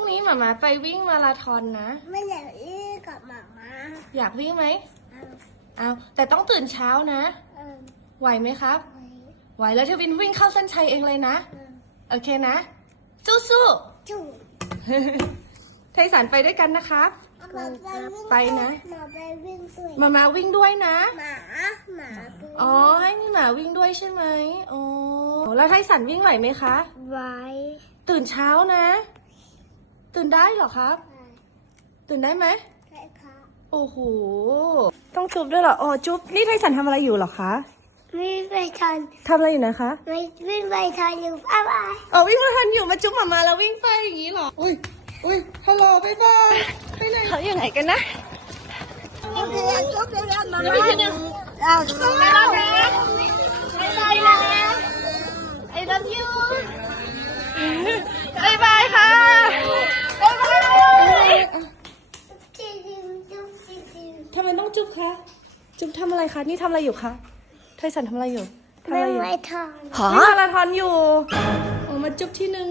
รุ่งนี้หมามาไปวิ่งมาราธอนนะ ไม่อยากเล่นกับหมามาอยากวิ่งไหมเอาเอาแต่ต้องตื่นเช้านะเออไหวไหมครับไว้ไหวแล้วเทวินวิ่งเข้าเส้นชัยเองเลยนะเออโอเคนะ สู้จุ๊บๆไทสันไปด้วยกันนะครับเอาหมาไปวิ่งไปนะหมาไปวิ่งด้วยมามาวิ่งด้วยนะ หมาหมาไปอ๋อให้มีหมาวิ่งด้วยใช่ไหมอ๋อแล้วไทสันวิ่งไหวไหมคะไว้ตื่นเช้านะ ตื่นได้เหรอครับ ตื่นได้ไหมใช่ค่ะโอ้โห ต้องจุ๊บด้วยเหรอ อ๋อ จุ๊บ นี่ไทสันทำอะไรอยู่เหรอคะวิ่งไปทันทำอะไรอยู่นะคะไม่วิ่งไปทันอยู่บ๊ายบายอ๋อวิ่งมาทันอยู่ มาจุ๊บหมามาแล้ววิ่งไปอย่างนี้เหรอ อุ้ย อุ้ย ฮัลโหลบ๊ายบายไปไหนเขาอยู่ไหนกันนะนี่คือจุ๊บเลยนะมาเดี๋ยวมาอีกทีหนึ่งเอาจุ๊บแล้วนะ บ๊ายบายนะ I love you บ๊ายบายค่ะบ๊ายบาย จริงๆจุ๊บจริง ทำไมต้องจุ๊บคะ จุ๊บทำอะไรคะ นี่ทำอะไรอยู่คะไทสันทำอะไรอยู่ๆทำอะไรอยู่ไม่ทันวิ่งมาราธอนอยู่ออกมาจุ๊บที่หนึ่ง